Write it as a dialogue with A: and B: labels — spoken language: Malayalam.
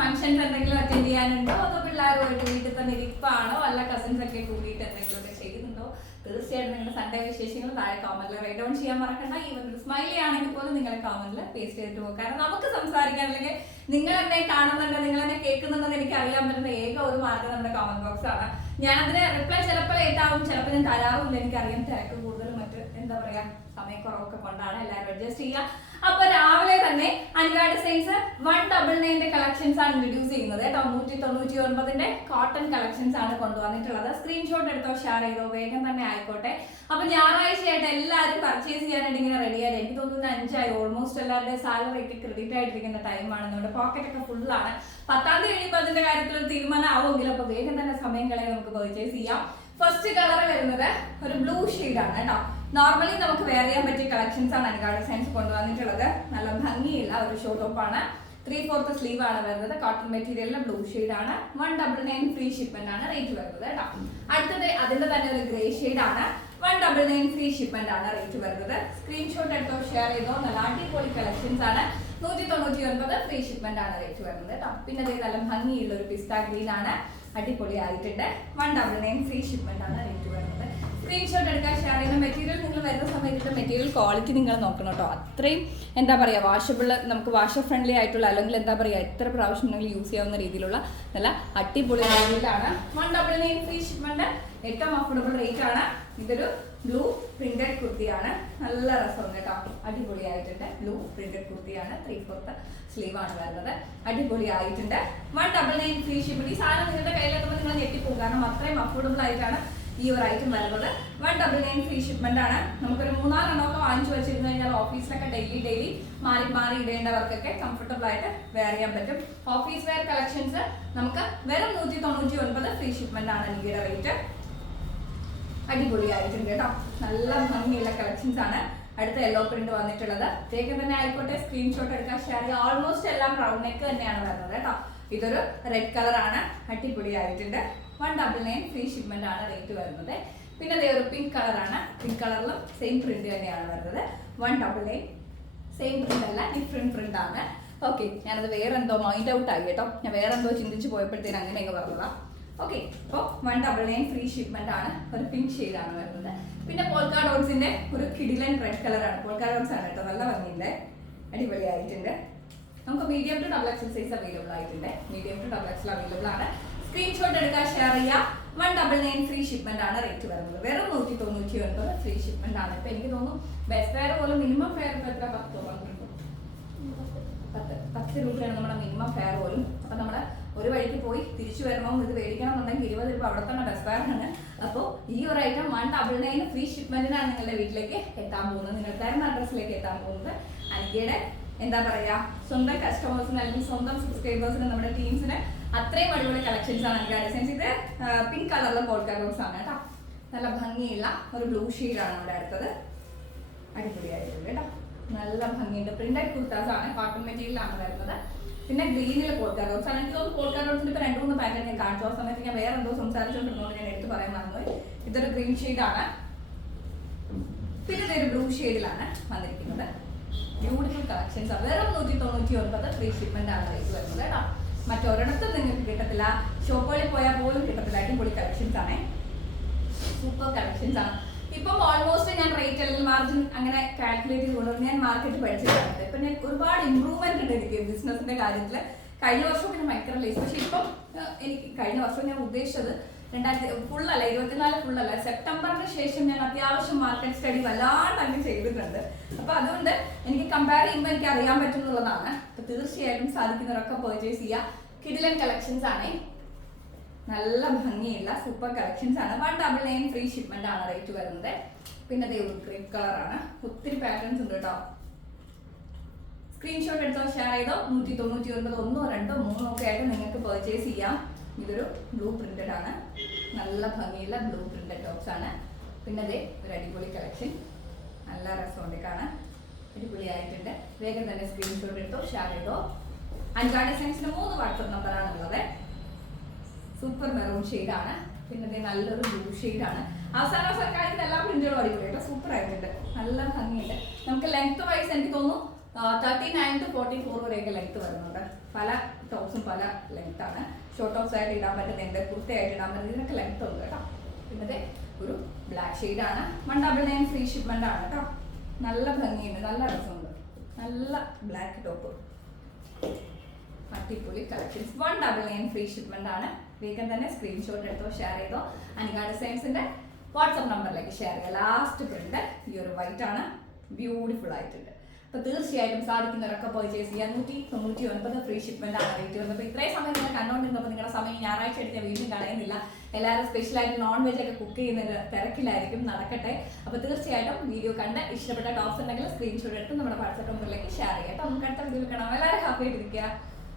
A: ഫംഗ്ഷൻസ് എന്തെങ്കിലും അറ്റൻഡ് ചെയ്യാനുണ്ടോ? അതോ പിള്ളേരുമായിട്ട് വീട്ടിൽ തന്നെ ഇരിപ്പാണോ? അല്ല കസിൻസ് ഒക്കെ കൂടിയിട്ട് എന്തെങ്കിലും ഒക്കെ ചെയ്യുന്നുണ്ടോ തീർച്ചയായിട്ടും നിങ്ങളുടെ സൺഡേ വിശേഷങ്ങൾ താഴെ കോമന്റിൽ റൈറ്റ് ഡൗൺ ചെയ്യാൻ മറക്കണ്ട. ഈവൻ ഒരു സ്മൈലി ആണെങ്കിൽ പോലും നിങ്ങളെ കോമന്റിൽ പേസ്റ്റ് ചെയ്തിട്ട് പോകും. കാരണം നമുക്ക് സംസാരിക്കാൻ അല്ലെങ്കിൽ നിങ്ങൾ എന്നെ കാണുന്നുണ്ട് നിങ്ങൾ എന്നെ കേൾക്കുന്നുണ്ടെന്ന് എനിക്ക് അറിയാൻ പറ്റുന്ന ഏക ഒരു മാർഗം നമ്മുടെ കോമന്റ് ബോക്സ് ആണ്. ഞാൻ അതിന് റിപ്ലൈ ചിലപ്പോൾ ലേറ്റ് ആവും ചിലപ്പോൾ ഞാൻ തരാറുമില്ല. എനിക്കറിയാം തിരക്ക് കൂടുതൽ എന്താ പറയാ സമയക്കുറവൊക്കെ കൊണ്ടാണ് എല്ലാവരും അഡ്ജസ്റ്റ് ചെയ്യുക. അപ്പൊ രാവിലെ തന്നെ അനിക ഡിസൈൻസ് വൺ ഡബിൾ നയന്റെ കളക്ഷൻസ് ആണ് ഇൻട്രൊഡ്യൂസ് ചെയ്യുന്നത് കേട്ടോ. നൂറ്റി തൊണ്ണൂറ്റി ഒൻപതിന്റെ കോട്ടൺ കളക്ഷൻസ് ആണ് കൊണ്ടുവന്നിട്ടുള്ളത്. സ്ക്രീൻഷോട്ട് എടുത്തോ ഷെയർ ചെയ്തോ വേഗം തന്നെ ആയിക്കോട്ടെ. അപ്പൊ ഞായറാഴ്ചയായിട്ട് എല്ലാവരും പർച്ചേസ് ചെയ്യാനായിട്ട് ഇങ്ങനെ റെഡിയായി എനിക്ക് തോന്നുന്നു അഞ്ചായി. ഓൾമോസ്റ്റ് എല്ലാവരുടെ സാലറി ഒക്കെ ക്രെഡിറ്റ് ആയിട്ടിരിക്കുന്ന ടൈമാണ് നമ്മുടെ പോക്കറ്റ് ഒക്കെ ഫുള്ളാണ് പത്താം തീയതി കഴിയുമ്പോൾ അതിന്റെ കാര്യത്തിൽ ഒരു തീരുമാനം ആവുമെങ്കിൽ അപ്പൊ വേഗം തന്നെ സമയം കളയാൻ നമുക്ക് പർച്ചേസ് ചെയ്യാം. ഫസ്റ്റ് കളർ വരുന്നത് ഒരു ബ്ലൂ ആണ് കേട്ടോ. നോർമലി നമുക്ക് വെയർ ചെയ്യാൻ പറ്റിയ കളക്ഷൻസ് ആണ് അനികാ സയൻസ് കൊണ്ടുവന്നിട്ടുള്ളത്. നല്ല ഭംഗിയുള്ള ഒരു ഷോ ടോപ്പാണ് ത്രീ ഫോർത്ത് സ്ലീവ് ആണ് വരുന്നത്. കോട്ടൺ മെറ്റീരിയലിൽ ബ്ലൂ ഷെയ്ഡ് ആണ്. One double nine free shipment ആണ് റേറ്റ് വരുന്നത് കേട്ടോ. അടുത്തത് അതിന്റെ തന്നെ ഒരു ഗ്രേ ഷെയ്ഡ് ആണ്. One double nine free shipment ആണ് റേറ്റ് വരുന്നത്. സ്ക്രീൻഷോട്ട് എടുത്തോ ഷെയർ ചെയ്തോ നല്ല അടിപൊളി കളക്ഷൻസ് ആണ്. നൂറ്റി തൊണ്ണൂറ്റി ഒൻപത് ഫ്രീ ഷിപ്മെന്റ് ആണ് റേറ്റ് വരുന്നത് കേട്ടോ. പിന്നെ അതേ നല്ല ഭംഗിയുള്ള ഒരു പിസ്ത ഗ്രീൻ ആണ്. അടിപൊളി ആയിട്ടുണ്ട് one double nine free shipment ആണ് റേറ്റ് വരുന്നത്. ചെയ്യുന്ന മെറ്റീരിയൽ നിങ്ങൾ വരുന്ന സമയത്ത് മെറ്റീരിയൽ ക്വാളിറ്റി നിങ്ങൾ നോക്കണം കേട്ടോ അത്രയും എന്താ പറയുക വാഷബിൾ നമുക്ക് വാഷർ ഫ്രണ്ട്ലി ആയിട്ടുള്ള അല്ലെങ്കിൽ എന്താ പറയുക എത്ര പ്രാവശ്യം നിങ്ങൾ യൂസ് ചെയ്യാവുന്ന രീതിയിലുള്ള നല്ല അടിപൊളി രീതിയിലാണ് വൺ ഡബിൾ ഫ്രീ ഏറ്റവും അഫോർഡബിൾ റേറ്റ് ആണ്. ഇതൊരു ബ്ലൂ പ്രിന്റഡ് കുർത്തിയാണ്. നല്ല രസമുണ്ട് കേട്ടോ അടിപൊളിയായിട്ടുണ്ട്. ബ്ലൂ പ്രിന്റഡ് കുർത്തിയാണ്. ത്രീ ഫോർത്ത് സ്ലീവ് ആണ് വരുന്നത്. അടിപൊളിയായിട്ടുണ്ട്. One double nine free shipping ഈ സാധനം നിങ്ങളുടെ കയ്യിലെത്തുമ്പോൾ നിങ്ങൾ ഞെട്ടിപ്പോകും കാരണം അത്രയും അഫോർഡബിൾ ആയിട്ടാണ് ഈ ഒരു ഐറ്റം വരുന്നത്. One double nine free shipment ആണ്. നമുക്കൊരു മൂന്നാലെണ്ണമൊക്കെ വാങ്ങിച്ചു വെച്ചിരുന്നു കഴിഞ്ഞാൽ ഓഫീസിലൊക്കെ ഡെയിലി ഡെയിലി മാറി മാറി ഇടേണ്ടവർക്കൊക്കെ കംഫർട്ടബിൾ ആയിട്ട് വെയർ ചെയ്യാൻ പറ്റും. ഓഫീസ് വെയർ കളക്ഷൻസ് നമുക്ക് വെറും നൂറ്റി തൊണ്ണൂറ്റി ഒൻപത് ഫ്രീ ഷിപ്മെന്റ് ആണ് എനിക്കിയുടെ റേറ്റ് അടിപൊളിയായിട്ടുണ്ട് കേട്ടോ. നല്ല ഭംഗിയുള്ള കളക്ഷൻസ് ആണ് അടുത്ത യെല്ലോ പ്രിന്റ് വന്നിട്ടുള്ളത്. വേഗം തന്നെ ആയിക്കോട്ടെ സ്ക്രീൻഷോട്ട് എടുക്കാൻ ഷെയർ ചെയ്യുക ഓൾമോസ്റ്റ് എല്ലാം റൗണ്ട് നെക്ക് തന്നെയാണ് വരുന്നത് കേട്ടോ. ഇതൊരു റെഡ് കളർ ആണ്. അടിപൊളിയായിട്ടുണ്ട്. One double nine free shipment ആണ് റേറ്റ് വരുന്നത്. പിന്നെ ദേ ഒരു പിങ്ക് കളറാണ് പിങ്ക് കളറിലും സെയിം പ്രിന്റ് തന്നെയാണ് വരുന്നത്. One double nine same print അല്ല ഡിഫറെന്റ് പ്രിന്റ് ആണ്. ഓക്കെ ഞാനത് വേറെ എന്തോ മൈൻഡ് ഔട്ട് ആയി കേട്ടോ. ഞാൻ വേറെ എന്തോ ചിന്തിച്ച് പോയപ്പോഴത്തേന് അങ്ങനെയൊക്കെ പറഞ്ഞതാ. ഓക്കെ അപ്പോൾ one double nine free shipment ആണ്. ഒരു പിങ്ക് ഷെയ്ഡാണ് വരുന്നത്. പിന്നെ പോൾക്കാ ഡോട്ട്സിന്റെ ഒരു കിഡിലൻ റെഡ് കളറാണ് പോൾക്കാ ഡോട്ട്സ് ആണ് കേട്ടോ നല്ല ഭംഗിയുണ്ട്. അടിപൊളിയായിട്ടുണ്ട്. നമുക്ക് medium to double XL size available ആയിട്ടുണ്ട്. Medium to double XL available ആണ്. സ്ക്രീൻഷോട്ട് എടുക്കാൻ ഷെയർ ചെയ്യാം. One double nine free shipment ആണ് റേറ്റ് വരുന്നത്. വെറും നൂറ്റി തൊണ്ണൂറ്റി ഒൻപത് ഫ്രീ ഷിപ്മെന്റ് ആണ്. ഇപ്പൊ എനിക്ക് തോന്നുന്നു ബെസ്റ്റ് ഫെയർ പോലും മിനിമം ഫെയർ എത്ര? പത്തോ പത്ത്. പത്ത് രൂപയാണ് നമ്മുടെ മിനിമം ഫെയർ പോലും. അപ്പൊ നമ്മൾ ഒരു വഴിക്ക് പോയി തിരിച്ചു വരണം? ഇത് മേടിക്കണം എന്നുണ്ടെങ്കിൽ ഇരുപത് രൂപ അവിടെ തന്നെ ബെസ്റ്റ് ആണ്. അപ്പോൾ ഈ ഒരു item one double nine free ഷിപ്മെന്റിനാണ് നിങ്ങളുടെ വീട്ടിലേക്ക് എത്താൻ പോകുന്നത്. നിങ്ങൾ തരുന്ന അഡ്രസ്സിലേക്ക് എത്താൻ പോകുന്നത്. അനികയുടെ എന്താ പറയാ സ്വന്തം കസ്റ്റമേഴ്സിന് അല്ലെങ്കിൽ സ്വന്തം സബ്സ്ക്രൈബേഴ്സിന് നമ്മുടെ ടീംസിന് അത്രയും അടിപൊളി കളക്ഷൻസ് ആണ് നൽകാറ് സെൻസ് ഇത് പിങ്ക് കളറിലെ പോൾക്കാറോസ് ആണ് കേട്ടോ. നല്ല ഭംഗിയുള്ള ഒരു ബ്ലൂ ആണ് നമ്മുടെ അടുത്തത്. അടിപൊളിയായിട്ടുണ്ട് കേട്ടോ. നല്ല ഭംഗിയുണ്ട്. പ്രിന്റഡ് കുർത്താസ് ആണ് കോട്ടൺ മെറ്റീരിയലാണ് വരുന്നത്. പിന്നെ ഗ്രീനിൽ പോൾക്കാ ഡോട്ട്സ് ആണ്. എനിക്ക് തോന്നുന്നു പോൾക്കാ ഡോട്ട്സിന്റെ ഇപ്പൊ രണ്ട് മൂന്ന് പാറ്റേൺ ഞാൻ കാണിച്ചു. ആ സമയത്ത് ഞാൻ വേറെ എന്തോ സംസാരിച്ചുകൊണ്ടിരുന്നോണ്ട് ഞാൻ എടുത്ത് പറയാൻ മറന്നുപോയി. ഇതൊരു ഗ്രീൻ ആണ്. പിന്നെ ഇതൊരു ബ്ലൂ ഷെയ്ഡിലാണ് വന്നിരിക്കുന്നത്. ബ്യൂട്ടിഫുൾ കളക്ഷൻസ് ആണ്. വെറും നൂറ്റി തൊണ്ണൂറ്റി ഒൻപത് ഫ്രീ ഷിപ്മെന്റ് ആണ് റേറ്റ് വരുന്നത് കേട്ടോ. മറ്റൊരിടത്തും നിങ്ങൾക്ക് കിട്ടത്തില്ല. ഷോപ്പുകളിൽ പോയാൽ പോലും കിട്ടത്തില്ല. അടിപൊളി കളക്ഷൻസ് ആണ്. സൂപ്പർ കളക്ഷൻസ് ആണ്. ഇപ്പം ഓൾമോസ്റ്റ് ഞാൻ റേറ്റ് അല്ലെങ്കിൽ മാർജിൻ അങ്ങനെ കാൽക്കുലേറ്റ് ചെയ്തുകൊണ്ട് ഞാൻ മാർക്കറ്റ് പഠിച്ചിട്ടുണ്ട്. ഇപ്പൊ ഞാൻ ഒരുപാട് ഇമ്പ്രൂവ്മെന്റ് ഉണ്ട് എനിക്ക് ബിസിനസിന്റെ കാര്യത്തിൽ കഴിഞ്ഞ വർഷം പിന്നെ ഭയങ്കര ലേസ് പക്ഷെ ഇപ്പം എനിക്ക് കഴിഞ്ഞ വർഷം ഞാൻ ഉദ്ദേശിച്ചത് രണ്ടായിരത്തി ഫുൾ അല്ല ഇരുപത്തിനാല് ഫുൾ അല്ല. സെപ്റ്റംബറിന് ശേഷം ഞാൻ അത്യാവശ്യം മാർക്കറ്റ് സ്റ്റഡി വല്ലാണ്ട് അങ്ങ് ചെയ്തിട്ടുണ്ട്. അപ്പൊ അതുകൊണ്ട് എനിക്ക് കമ്പയർ ചെയ്യുമ്പോൾ എനിക്ക് അറിയാൻ പറ്റും എന്നുള്ളതാണ് അപ്പൊ തീർച്ചയായിട്ടും സാധിക്കുന്നവരൊക്കെ പെർച്ചേസ് ചെയ്യുക. കിഡിലൻ കളക്ഷൻസ് ആണേ. നല്ല ഭംഗിയുള്ള സൂപ്പർ കളക്ഷൻസ് ആണ്. One double nine free shipment ആണ് റേറ്റ് വരുന്നത്. പിന്നെ അതേ ഗ്രീൻ കളറാണ് ഒത്തിരി പാറ്റേൺസ് ഉണ്ട് കേട്ടോ. സ്ക്രീൻഷോട്ട് എടുത്തോ ഷെയർ ചെയ്തോ. നൂറ്റി തൊണ്ണൂറ്റി ഒൻപത് ഒന്നോ രണ്ടോ മൂന്നോ ഒക്കെ ആയിട്ട് നിങ്ങൾക്ക് പെർച്ചേസ് ചെയ്യാം. ഇതൊരു ബ്ലൂ പ്രിന്റഡ് ആണ്. നല്ല ഭംഗിയുള്ള ബ്ലൂ പ്രിന്റഡ് ടോപ്സ് ആണ്. പിന്നെ ദേ ഒരു അടിപൊളി കളക്ഷൻ നല്ല രസമുണ്ട് കാണാൻ. അടിപൊളിയായിട്ടുണ്ട്. വേഗം തന്നെ സ്ക്രീൻഷോട്ട് എടുത്തോ ഷെയർ ചെയ്തോ. അഞ്ചാ ഡിസൈൻസിന് മൂന്ന് വാട്സപ്പ് നമ്പറാണുള്ളത് സൂപ്പർ മെറൂൺ ആണ്. പിന്നെ ദേ നല്ലൊരു ബ്ലൂ ആണ്. അവസാന കാണിക്കുന്ന എല്ലാ പ്രിന്റുകളും അടിപൊളി കേട്ടോ. സൂപ്പർ ആയിട്ടുണ്ട്. നല്ല ഭംഗിയുണ്ട്. നമുക്ക് ലെങ്ത് വൈസ് എനിക്ക് തോന്നുന്നു thirty nine to forty four വരെയൊക്കെ ലെങ്ത് വരുന്നുണ്ട്. പല ടോപ്സും പല ലെങ്ത് ആണ്. ഷോർട്ട് ടോപ്സ് ആയിട്ട് ഇടാൻ പറ്റുന്നുണ്ട് കുർത്തയായിട്ട് ഇടാൻ പറ്റുന്നത് ഇതിനൊക്കെ ലെങ്ത് ഉണ്ട് കേട്ടോ. ഇന്നത്തെ ഒരു ബ്ലാക്ക് ഷെയ്ഡ് ആണ്. One double nine free shipment ആണ് കേട്ടോ. നല്ല ഭംഗിയുണ്ട് നല്ല രസമുണ്ട്. നല്ല ബ്ലാക്ക് ടോപ്പ് അടിപൊളി collections one double nine free shipment ആണ്. വേഗം തന്നെ സ്ക്രീൻഷോട്ട് എടുത്തോ ഷെയർ ചെയ്തോ. അനിക സയൻസിന്റെ വാട്സപ്പ് നമ്പറിലേക്ക് ഷെയർ ചെയ്യുക. ലാസ്റ്റ് പ്രിന്റ് ഈ ഒരു വൈറ്റ് ആണ്. ബ്യൂട്ടിഫുൾ ആയിട്ടുണ്ട്. അപ്പൊ തീർച്ചയായിട്ടും സാധിക്കുന്നവരൊക്കെ പർച്ചേസ് ചെയ്യാൻ നൂറ്റി തൊണ്ണൂറ്റി ഒൻപത് ഫ്രീ ഷിപ്മെന്റ് ആണ് റേറ്റ് വരുന്നത്. അപ്പൊ ഇത്രയും സമയം നിങ്ങൾ കണ്ടോണ്ടിരുന്നപ്പോൾ നിങ്ങളുടെ സമയം ഞായറാഴ്ച എടുത്ത വീണ്ടും കളയുന്നില്ല. എല്ലാവരും സ്പെഷ്യലായിട്ട് നോൺ വെജ് ഒക്കെ കുക്ക് ചെയ്യുന്നത് തിരക്കിലായിരിക്കും. നടക്കട്ടെ. അപ്പൊ തീർച്ചയായിട്ടും വീഡിയോ കണ്ട് ഇഷ്ടപ്പെട്ട ടോപ്സ് ഉണ്ടെങ്കിൽ സ്ക്രീൻഷോട്ട് എടുത്ത് നമ്മുടെ വാട്സപ്പ് നമ്പറിലേക്ക് ഷെയർ ചെയ്യാം അപ്പൊ നമുക്ക് അടുത്ത വീഡിയോ കാണാം. എല്ലാവരും ഹാപ്പി ആയിട്ടിരിക്കുക.